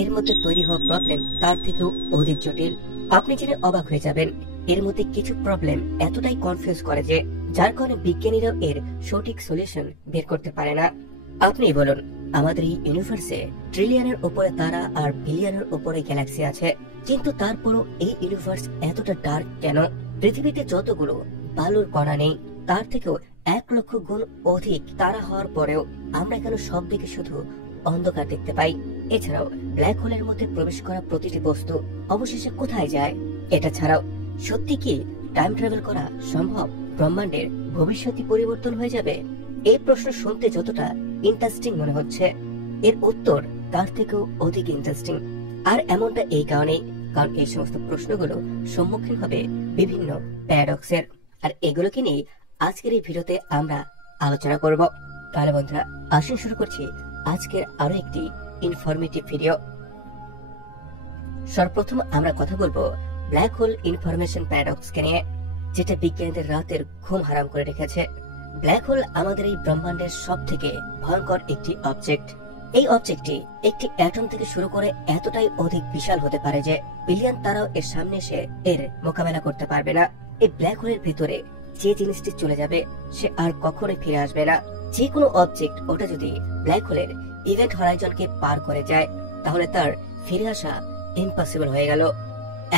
এর মধ্যে তৈরি হওয়া প্রবলেম তার থেকেও অধিক জটিল। আপনি জেনে অবাক হয়ে যাবেন, এর মধ্যে কিছু প্রবলেম এতটাই কনফিউজ করে যে যার কারণে বিজ্ঞানীরাও এর সঠিক সলিউশন বের করতে পারে না। আপনি বলুন, আমাদের এই ইউনিভার্সে ট্রিলিয়নের উপরে তারা আর বিলিয়নের উপরে গ্যালাক্সি আছে, কিন্তু তারপরও এই ইউনিভার্স এতটা ডার্ক কেন? পৃথিবীতে যতগুলো বালুর কণা নেই তার থেকেও 1,00,000 গুণ অধিক তারা হওয়ার পরেও আমরা কেন সব দিকে শুধু অন্ধকার দেখতে পাই? এছাড়াও ব্ল্যাক হোলের মধ্যে প্রবেশ করা প্রতিটি বস্তু অবশেষে কোথায় যায়? এটা ছাড়াও সত্যি কি টাইম ট্রাভেল করা সম্ভব? ব্রহ্মাণ্ডের ভবিষ্যৎই পরিবর্তন হয়ে যাবে? এই প্রশ্ন শুনতে যতটা ইন্টারেস্টিং মনে হচ্ছে, এর উত্তর তার থেকেও অধিক ইন্টারেস্টিং। আর এমনটা এই কারণেই কারণ এই সমস্ত প্রশ্নগুলো সম্মুখীন হবে বিভিন্ন প্যারাডক্সের, আর এগুলোকে নিয়ে আজকের এই ভিডিওতে আমরা আলোচনা করব। তাহলে বন্ধুরা, আসুন শুরু করছি আজকের আরো একটি ইনফরমেটিভ ভিডিও। সর্বপ্রথম আমরা কথা বলবো ব্ল্যাক হোল ইনফরমেশন প্যারাডক্সকে নিয়ে, যেটা বিজ্ঞানীদের রাতের ঘুম হারাম করে রেখেছে। ব্ল্যাক হোল আমাদের এই ব্রহ্মাণ্ডের সব থেকে ভয়ঙ্কর একটি অবজেক্ট। এই অবজেক্টটি একটি অ্যাটম থেকে শুরু করে এতটাই অধিক বিশাল হতে পারে যে বিলিয়ন তারাও এর সামনে এসে এর মোকাবেলা করতে পারবে না। এই ব্ল্যাক হোলের ভিতরে যে জিনিসটি চলে যাবে সে আর কখনোই ফিরে আসবে না। যে কোনো অবজেক্ট ওটা যদি ব্ল্যাক হোলের ইভেন্ট হরাইজনকে পার করে যায় তাহলে তার ফিরে আসা ইম্পসিবল হয়ে গেল।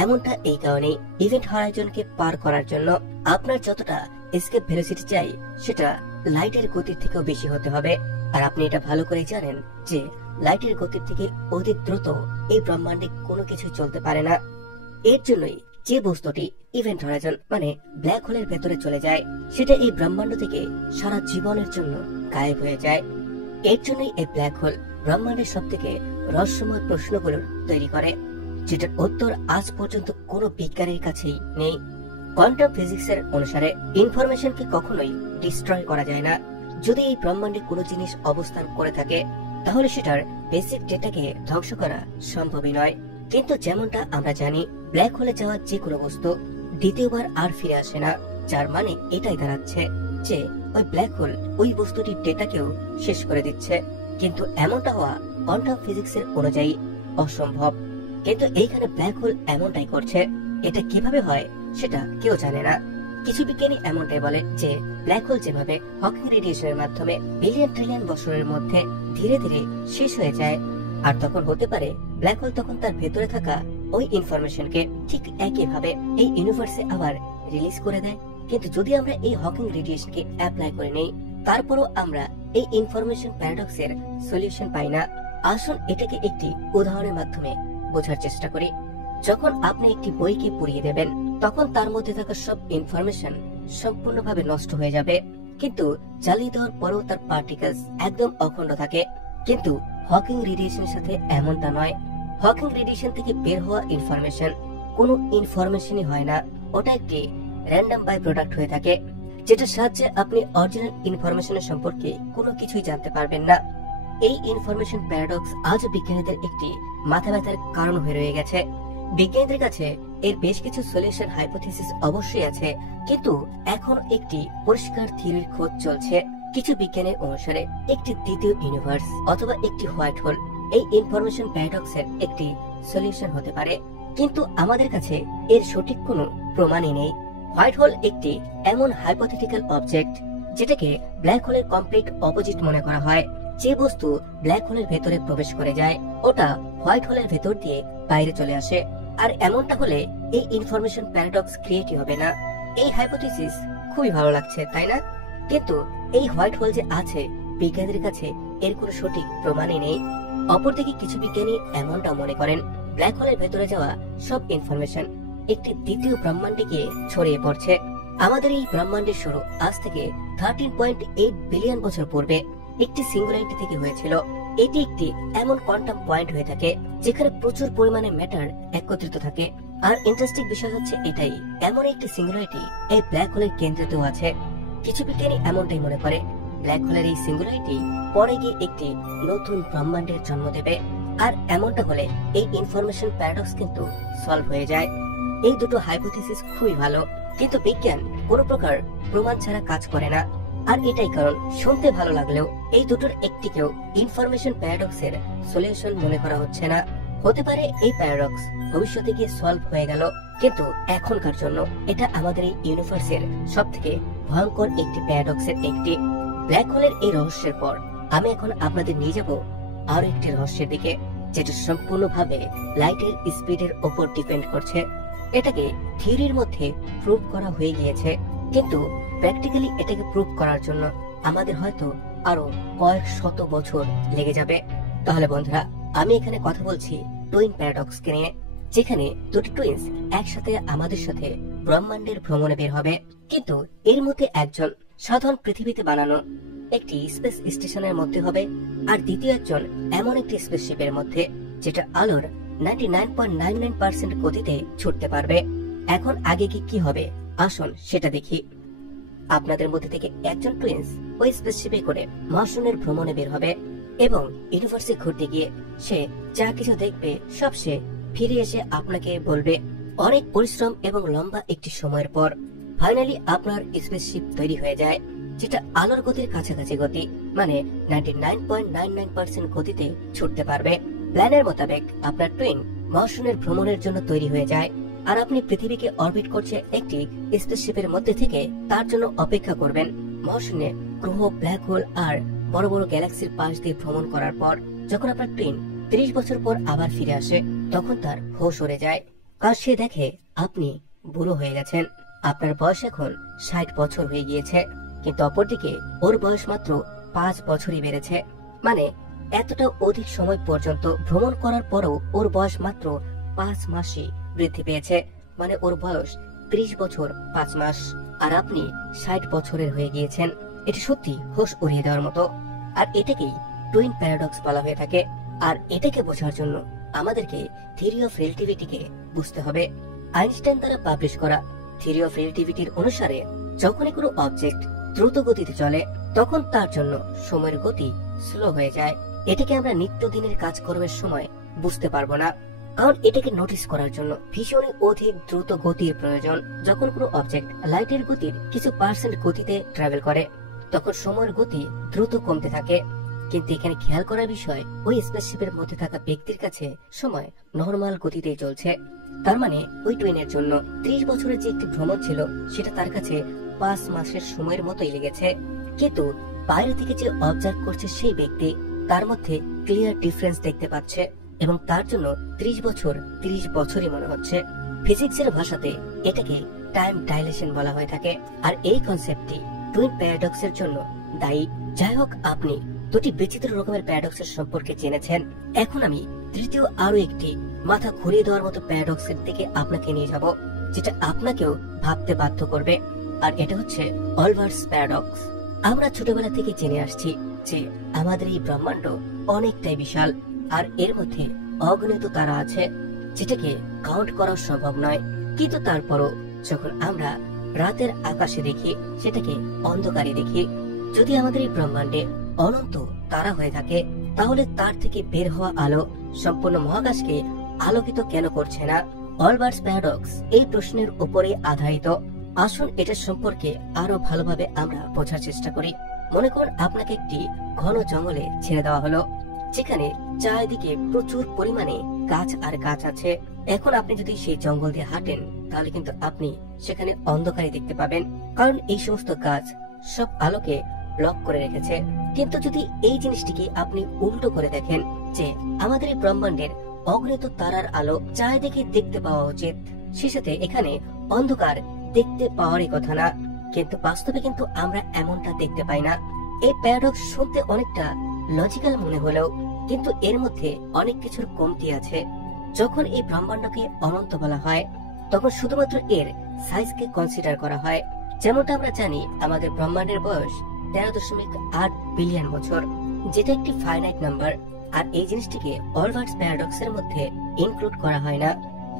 এমনটা এই কারণে ইভেন্ট হরাইজনকে পার করার জন্য আপনার যতটা এসকেপ ভেলোসিটি চাই সেটা লাইটের গতির থেকেও বেশি হতে হবে। আর আপনি এটা ভালো করে জানেন যে লাইটের গতির থেকে অধিক দ্রুত এই ব্রহ্মাণ্ডে কোনো কিছু চলতে পারে না। এর জন্যই যে বস্তুটি ইভেন্ট হরাইজন মানে ব্ল্যাক হোলের ভেতরে চলে যায় সেটা এই ব্রহ্মাণ্ড থেকে সারা জীবনের জন্য গায়েব হয়ে যায়। এর জন্যই এই ব্ল্যাক হোল ব্রহ্মাণ্ডের সব থেকে রহস্যময় প্রশ্নগুলোর তৈরি করে, যেটার উত্তর আজ পর্যন্ত কোনো বিজ্ঞানীর কাছেই নেই। কোয়ান্টাম ফিজিক্সের অনুসারে ইনফরমেশনকে কখনোই ডিস্ট্রয় করা যায় না। যদি এই ব্রহ্মাণ্ডে কোনো জিনিস অবস্থান করে থাকে তাহলে সেটার বেসিক ডেটাকে ধ্বংস করা সম্ভবই নয়। কিন্তু যেমনটা আমরা জানি, ব্ল্যাক হোলে যাওয়া যে কোনো বস্তু দ্বিতীয়বার আর ফিরে আসে না, যার মানে এটাই দাঁড়াচ্ছে যে ওই ব্ল্যাক হোল ওই বস্তুটির ডেটাকেও শেষ করে দিচ্ছে। কিন্তু এমনটা হওয়া কোয়ান্টাম ফিজিক্সের অনুযায়ী অসম্ভব। কিন্তু এইখানে ব্ল্যাক হোল এমনটাই করছে। এটা কিভাবে হয় সেটা কেউ জানে না। কিছু বিজ্ঞানী এমনটাই বলে যে ব্ল্যাক হোল যেভাবে হকিং রেডিয়েশনের মাধ্যমে বিলিয়ন ট্রিলিয়ন বছরের মধ্যে ধীরে ধীরে শেষ হয়ে যায়, আর তখন হতে পারে ব্ল্যাক হোল তখন তার ভেতরে থাকা ওই ইনফরমেশনকে ঠিক একইভাবে এই ইউনিভার্সে আবার রিলিজ করে দেয়। কিন্তু যদি আমরা এই হকিং রেডিয়েশনকে অ্যাপ্লাই করে নেই তারপরও আমরা এই ইনফরমেশন প্যারাডক্সের সলিউশন পাই না। আসুন এটাকে একটি উদাহরণের মাধ্যমে বোঝার চেষ্টা করি। যখন আপনি একটি বইকে পুড়িয়ে দেবেন তখন তার মধ্যে থাকা সব ইনফরমেশন সম্পূর্ণভাবে নষ্ট হয়ে যাবে, কিন্তু জ্বালিয়ে দেওয়ার পরেও তার পার্টিকেলস একদম অখণ্ড থাকে। কিন্তু হকিং রেডিয়েশনের সাথে এমনটা নয়। হকিং রেডিয়েশন থেকে বের হওয়া ইনফরমেশন কোনো ইনফরমেশনই হয় না, ওটা একটি র্যান্ডম বাই প্রোডাক্ট হয়ে থাকে, যেটার সাহায্যে আপনি অরিজিনাল ইনফরমেশনের সম্পর্কে কোনো কিছুই জানতে পারবেন না। এই ইনফরমেশন প্যারাডক্স আজ বিজ্ঞানীদের একটি মাথা ব্যথার কারণ হয়ে রয়ে গেছে। বিজ্ঞানীদের কাছে এর বেশ কিছু সলিউশন হাইপোথিসিস অবশ্যই আছে, কিন্তু এখন একটি পরিষ্কার থিওরির খোঁজ চলছে। কিছু বিজ্ঞানের অনুসারে একটি দ্বিতীয় ইউনিভার্স অথবা একটি হোয়াইট হোল এই ইনফরমেশন প্যারাডক্সের একটি সলিউশন হতে পারে, কিন্তু আমাদের কাছে এর সঠিক কোনো প্রমাণই নেই। হোয়াইট হোল একটি এমন হাইপোথেটিক্যাল অবজেক্ট যেটাকে ব্ল্যাক হোলের কমপ্লিট অপোজিট মনে করা হয়। যে বস্তু ব্ল্যাক হোলের ভেতরে প্রবেশ করে যায় ওটা হোয়াইট হোলের ভেতর দিয়ে বাইরে চলে আসে, আর এমনটা হলে এই ইনফরমেশন প্যারাডক্স ক্রিয়েটই হবে না। এই হাইপোথিসিস খুবই ভালো লাগছে, তাই না? কিন্তু এই হোয়াইট হোল যে আছে বিজ্ঞানীদের কাছে এর কোনো সঠিক প্রমাণই নেই। অপরদিকে কিছু বিজ্ঞানী এমনটা মনে করেন ব্ল্যাক হোলের ভেতরে যাওয়া সব ইনফরমেশন একটি দ্বিতীয় ব্রহ্মাণ্ডে গিয়ে ছড়িয়ে পড়ছে। আমাদের এই ব্রহ্মাণ্ডের শুরু আজ থেকে 13.8 বিলিয়ন বছর পূর্বে একটি সিঙ্গুলারিটি থেকে হয়েছিল। এটি একটি এমন কোয়ান্টাম পয়েন্ট হয়ে থাকে যেখানে প্রচুর পরিমাণে ম্যাটার একত্রিত থাকে। আর ইন্টারেস্টিং বিষয় হচ্ছে এটাই, এমন একটি সিঙ্গুলারিটি এই ব্ল্যাক হোলের কেন্দ্রতেও আছে। কিছু বিজ্ঞানী এমনটাই মনে করে ব্ল্যাক হোলের এই সিঙ্গুলারিটি পরে গিয়ে একটি নতুন ব্রহ্মাণ্ডের জন্ম দেবে। আর এমনটা হলে এই ইনফরমেশন প্যারাডক্স কিন্তু সলভ হয়ে যায়। এই দুটো হাইপোথিসিস খুবই ভালো, কিন্তু বিজ্ঞান কোনো প্রকার প্রমাণ ছাড়া কাজ করে না। আর এটাই কারণ শুনতে ভালো লাগলেও এই দুটোর একটিকেও ইনফরমেশন প্যারাডক্সের সলিউশন মনে করা হচ্ছে না। হতে পারে এই প্যারাডক্স ভবিষ্যতে গিয়ে সলভ হয়ে গেল, কিন্তু এখনকার জন্য এটা আমাদের এই ইউনিভার্সের সব থেকে ভয়ঙ্কর একটি প্যারাডক্সের একটি। ব্ল্যাক হোলের এই রহস্যের পর আমি এখন আপনাদের নিয়ে যাব আরো একটি রহস্যের দিকে, যেটা সম্পূর্ণভাবে লাইটের স্পিডের উপর ডিপেন্ড করছে। এটাকে থিওরির মধ্যে প্রুভ করা হয়ে গিয়েছে, কিন্তু প্র্যাকটিক্যালি এটাকে প্রুভ করার জন্য আমাদের হয়তো আরো কয়েক শত বছর লেগে যাবে। তাহলে বন্ধুরা, আমি এখানে কথা বলছি টুইন প্যারাডক্সকে নিয়ে, যেখানে দুটি টুইন্স একসাথে আমাদের সাথে ব্রহ্মাণ্ডের ভ্রমণে বের হবে, কিন্তু এর মধ্যে একজন সাধারণ পৃথিবীতে বানানো একটি স্পেস স্টেশনের মধ্যে হবে, আর দ্বিতীয় একজন এমন একটি স্পেসশিপের মধ্যে যেটা আলোর 99.99% গতিতে ছুটতে পারবে। এখন আগে কি হবে আসুন সেটা দেখি। আপনাদের মধ্যে থেকে একজন টুইন্স ওই স্পেসশিপে করে মহাশূন্যের ভ্রমণে বের হবে এবং ইউনিভার্সে ঘুরতে গিয়ে সে যা কিছু দেখবে সব সে ফিরে এসে আপনাকে বলবে। অনেক পরিশ্রম এবং লম্বা একটি সময়ের পর ফাইনালি আপনার স্পেসশিপ তৈরি হয়ে যায়, যেটা আলোর গতির কাছাকাছি গতি, মানে 99.99% গতিতে ছুটতে পারবে। প্ল্যানের মোতাবেক আপনার টুইন মহাশূন্যের ভ্রমণের জন্য তৈরি হয়ে যায়, আর আপনি পৃথিবীকে অরবিট করছে একটি স্পেসশিপের মধ্যে থেকে তার জন্য অপেক্ষা করবেন। মহাশূন্যে গ্রহ, ব্ল্যাক হোল আর বড় বড় গ্যালাক্সির পাশ দিয়ে ভ্রমণ করার পর যখন আপনার টুইন 30 বছর পর আবার ফিরে আসে, তখন তার হোশ উড়ে যায়, কারণ সে দেখে আপনি বুড়ো হয়ে গেছেন। আপনার বয়স এখন 60 বছর হয়ে গিয়েছে, কিন্তু অপরদিকে ওর বয়স মাত্র 5 বছরই বেড়েছে। মানে এতটা অধিক সময় পর্যন্ত ভ্রমণ করার পরও ওর বয়স মাত্র 5 মাসই বৃদ্ধি পেয়েছে, মানে ওর বয়স 30 বছর 5 মাস, আর আপনি 60 বছরের হয়ে গিয়েছেন। এটা সত্যি হোশ উড়িয়ে দেওয়ার মতো, আর এটাকেই টুইন প্যারাডক্স বলা হয়ে থাকে। আর এটাকে বোঝার জন্য আমাদেরকে থিওরি অফ রিলেটিভিটিকে বুঝতে হবে। আইনস্টাইন দ্বারা পাবলিশ করা থিওরি অফ রিলেটিভিটির অনুসারে যখনই কোনো অবজেক্ট দ্রুত গতিতে চলে তখন তার জন্য সময়ের গতি স্লো হয়ে যায়। এটাকে আমরা নিত্যদিনের কাজকর্মের সময় বুঝতে পারবো না, কারণ এটাকে নোটিস করার জন্য ভীষণই অধিক দ্রুত গতির প্রয়োজন। যখন কোনো অবজেক্ট লাইটের গতির কিছু পার্সেন্ট গতিতে ট্রাভেল করে তখন সময়ের গতি দ্রুত কমতে থাকে, কিন্তু এখানে খেয়াল করার বিষয় ওই স্পেসশিপের মধ্যে থাকা ব্যক্তির কাছে সময় নরমাল গতিতেই চলছে। তার মানে ওই টুইনের জন্য 30 বছরের যে একটি ভ্রমণ ছিল সেটা তার কাছে 5 মাসের সময়ের মতোই লেগেছে, কিন্তু বাইরে থেকে যে অবজার্ভ করছে সেই ব্যক্তি তার মধ্যে ক্লিয়ার ডিফারেন্স দেখতে পাচ্ছে, এবং তার জন্য 30 বছর 30 বছরই মনে হচ্ছে। ফিজিক্সের ভাষাতে এটাকে টাইম ডাইলেশন বলা হয়ে থাকে, আর এই কনসেপ্টটি টুইন প্যারাডক্সের জন্য দায়ী। যাই হোক, আপনি দুটি বিচিত্র রকমের প্যারাডক্সের সম্পর্কে জেনেছেন। এখন আমি তৃতীয় আরো একটি মাথা ঘুরিয়ে দেওয়ার মতো প্যারাডক্সের দিকে আপনাকে নিয়ে যাব, যেটা আপনাকেও ভাবতে বাধ্য করবে, আর এটা হচ্ছে অলবার্টস প্যারাডক্স। আমরা ছোটবেলা থেকে জেনে আসছি যে আমাদের এই ব্রহ্মাণ্ড অনেকটাই বিশাল, আর এর মধ্যে অগণিত তারা আছে যেটাকে কাউন্ট করা সম্ভব নয়, কিন্তু তারপরও যখন আমরা রাতের আকাশে দেখি সেটাকে অন্ধকারে দেখি। যদি আমাদের এই ব্রহ্মাণ্ডে অনন্ত তারা হয়ে থাকে তাহলে তার থেকে বের হওয়া আলো সম্পূর্ণ মহাকাশকে আলোকিত কেন করছে না? অলবার্টস প্যারাডক্স এই প্রশ্নের উপরে আধারিত। আসুন এটা সম্পর্কে আরো ভালোভাবে আমরা বোঝার চেষ্টা করি। মনে করুন আপনাকে একটি ঘন জঙ্গলে ছেড়ে দেওয়া হলো, যেখানে চারিদিকে প্রচুর পরিমাণে গাছ আর গাছ আছে। এখন আপনি যদি সেই জঙ্গল দিয়ে হাঁটেন তাহলে কিন্তু আপনি সেখানে অন্ধকারে দেখতে পাবেন, কারণ এই সমস্ত গাছ সব আলোকে ব্লক করে রেখেছে। কিন্তু যদি এই জিনিসটিকে আপনি উল্টো করে দেখেন যে আমাদের এই ব্রহ্মাণ্ডের অগণিত তারার আলো চারিদিকে দেখতে পাওয়া উচিত, সে সাথে এখানে অন্ধকার দেখতে পাওয়ারই কথা না, কিন্তু বাস্তবে কিন্তু আমরা এমনটা দেখতে পাই না। এই প্যারাডক্স শুনতে অনেকটা লজিক্যাল মনে হলেও কিন্তু এর মধ্যে অনেক কিছুর কমতি আছে। যখন এই ব্রহ্মাণ্ডকে অনন্ত বলা হয় তখন শুধুমাত্র এর সাইজকে কনসিডার করা হয়। যেমনটা আমরা জানি আমাদের ব্রহ্মাণ্ডের বয়স 13.8 বিলিয়ন বছর, যেটা একটি ফাইনাইট নাম্বার, আর এই জিনিসটিকে অলবার্টস প্যারাডক্সের মধ্যে ইনক্লুড করা হয় না।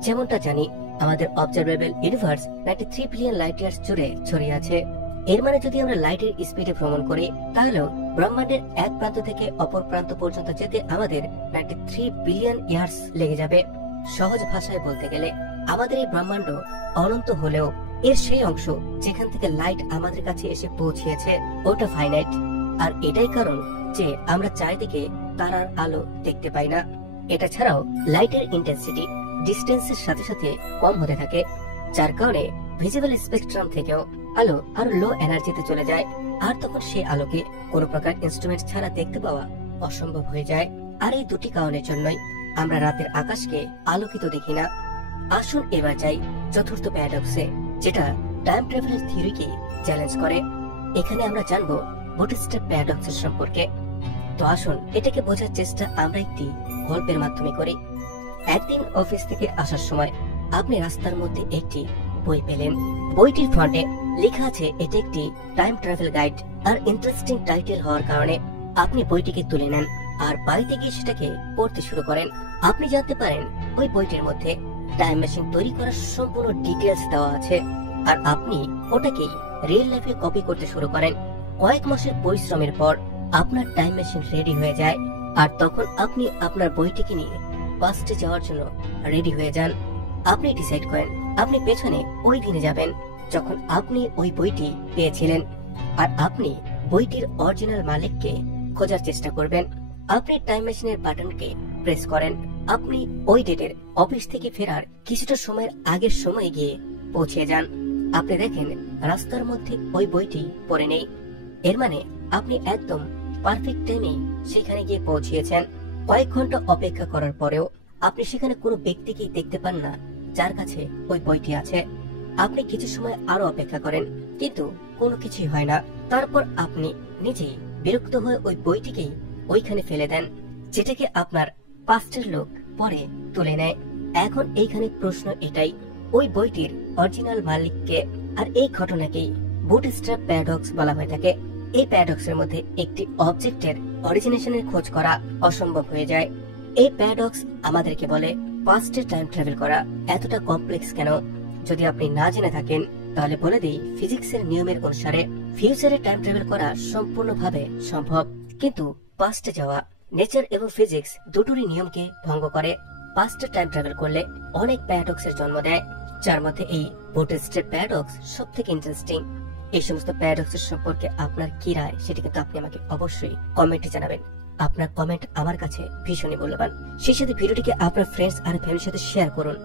যেমনটা জানি আমাদের observable universe 93 billion light years জুড়ে ছড়িয়ে আছে। এর মানে যদি আমরা লাইটের স্পিডে ভ্রমণ করি তাহলেও ব্রহ্মাণ্ডের এক প্রান্ত থেকে অপর প্রান্ত পর্যন্ত যেতে আমাদের 93 বিলিয়ন ইয়ার্স লেগে যাবে। সহজ ভাষায় বলতে গেলে আমাদের এই ব্রহ্মাণ্ড অনন্ত হলেও এর সেই অংশ যেখান থেকে লাইট আমাদের কাছে এসে পৌঁছেছে ওটা ফাইনাইট, আর এটাই কারণ যে আমরা চারিদিকে তারার আলো দেখতে পাই না। এটা ছাড়াও লাইটের ইন্টেন্সিটি ডিস্টেন্সের সাথে সাথে কম হতে থাকে, যার কারণে ভিজিবল স্পেকট্রাম থেকেও আলো আরো লো এনার্জিতে চলে যায়, আর তখন সেই আলোকে কোনো প্রকার ইনস্ট্রুমেন্ট ছাড়া দেখতে পাওয়া অসম্ভব হয়ে যায়। আর এই দুটি কারণের জন্যই আমরা রাতের আকাশকে আলোকিত দেখি না। আসুন এবার যাই চতুর্থ প্যারাডক্সে, যেটা টাইম ট্রাভেলের থিওরিকে চ্যালেঞ্জ করে। এখানে আমরা জানবো বুটস্ট্র্যাপ প্যারাডক্সের সম্পর্কে। তো আসুন এটাকে বোঝার চেষ্টা আমরা একটি গল্পের মাধ্যমে করি। একদিন অফিস থেকে আসার সময় আপনি রাস্তার মধ্যে একটি বই পেলেন। বইটির ফ্রন্টে লেখা আছে এটি একটি টাইম ট্রাভেল গাইড, আর ইন্টারেস্টিং টাইটেল হওয়ার কারণে আপনি বইটিকে তুলে নেন আর বাড়িতে গিয়ে সেটাকে পড়তে শুরু করেন। আপনি জানতে পারেন ওই বইটির মধ্যে টাইম মেশিন তৈরি করার সম্পূর্ণ ডিটেলস দেওয়া আছে, আর আপনি ওটাকেই রিয়েল লাইফে কপি করতে শুরু করেন। কয়েক মাসের পরিশ্রমের পর আপনার টাইম মেশিন রেডি হয়ে যায়, আর তখন আপনি আপনার বইটিকে নিয়ে পাস্টে যাওয়ার জন্য রেডি হয়ে যান। আপনি ডিসাইড করেন আপনি পেছনে ওই দিনে যাবেন যখন আপনি ওই বইটি পেয়েছিলেন, আর আপনি বইটির অরিজিনাল মালিককে খোঁজার চেষ্টা করবেন। আপনি টাইম মেশিনের বাটনকে প্রেস করেন। আপনি ওই ডেটের অফিস থেকে ফেরার কিছুটা সময়ের আগের সময়ে গিয়ে পৌঁছে যান। আপনি দেখেন রাস্তার মধ্যে ওই বইটি পড়ে নেই। এর মানে আপনি একদম পারফেক্ট টাইমে সেখানে গিয়ে পৌঁছিয়েছেন। কয়েক ঘন্টা অপেক্ষা করার পরেও আপনি সেখানে কোনো ব্যক্তিকেই দেখতে পান না যার কাছে ওই বইটি আছে। আপনি কিছু সময় আরো অপেক্ষা করেন, কিন্তু কোনো কিছুই হয় না। তারপর আপনি নিজেই বিরক্ত হয়ে ওই বইটিকেই ওইখানে ফেলে দেন, যেটাকে আপনার পাস্টের লোক পরে তুলে নেয়। এখন এইখানে প্রশ্ন এটাই, ওই বইটির অরিজিনাল মালিককে? আর এই ঘটনাকেই বুটস্ট্র্যাপ প্যারাডক্স বলা হয়ে থাকে। এই প্যারাডক্সের মধ্যে একটি অবজেক্টের অরিজিনেশনের খোঁজ করা অসম্ভব হয়ে যায়। এই প্যারাডক্স আমাদেরকে বলে পাস্টে টাইম ট্রাভেল করা এতটা কমপ্লেক্স কেন। যদি আপনি না জেনে থাকেন তাহলে বলে দিই, ফিজিক্সের নিয়মের অনুসারে ফিউচারে টাইম ট্রাভেল করা সম্পূর্ণভাবে সম্ভব, কিন্তু পাস্টে যাওয়া নেচার এবং ফিজিক্স দুটোরই নিয়মকে ভঙ্গ করে। পাস্টে টাইম ট্রাভেল করলে অনেক প্যারাডক্সের জন্ম দেয়, যার মধ্যে এই বুটস্ট্র্যাপ প্যারাডক্স সবথেকে ইন্টারেস্টিং। এই সমস্ত প্যারাডক্সের সম্পর্কে আপনার কি রায় সেটা কিন্তু আপনি আমাকে অবশ্যই কমেন্টে জানাবেন। আপনার কমেন্ট আমার কাছে ভীষণই মূল্যবান। সেই সাথে ভিডিওটিকে আপনার ফ্রেন্ডস আর ফ্যামিলির সাথে শেয়ার করুন।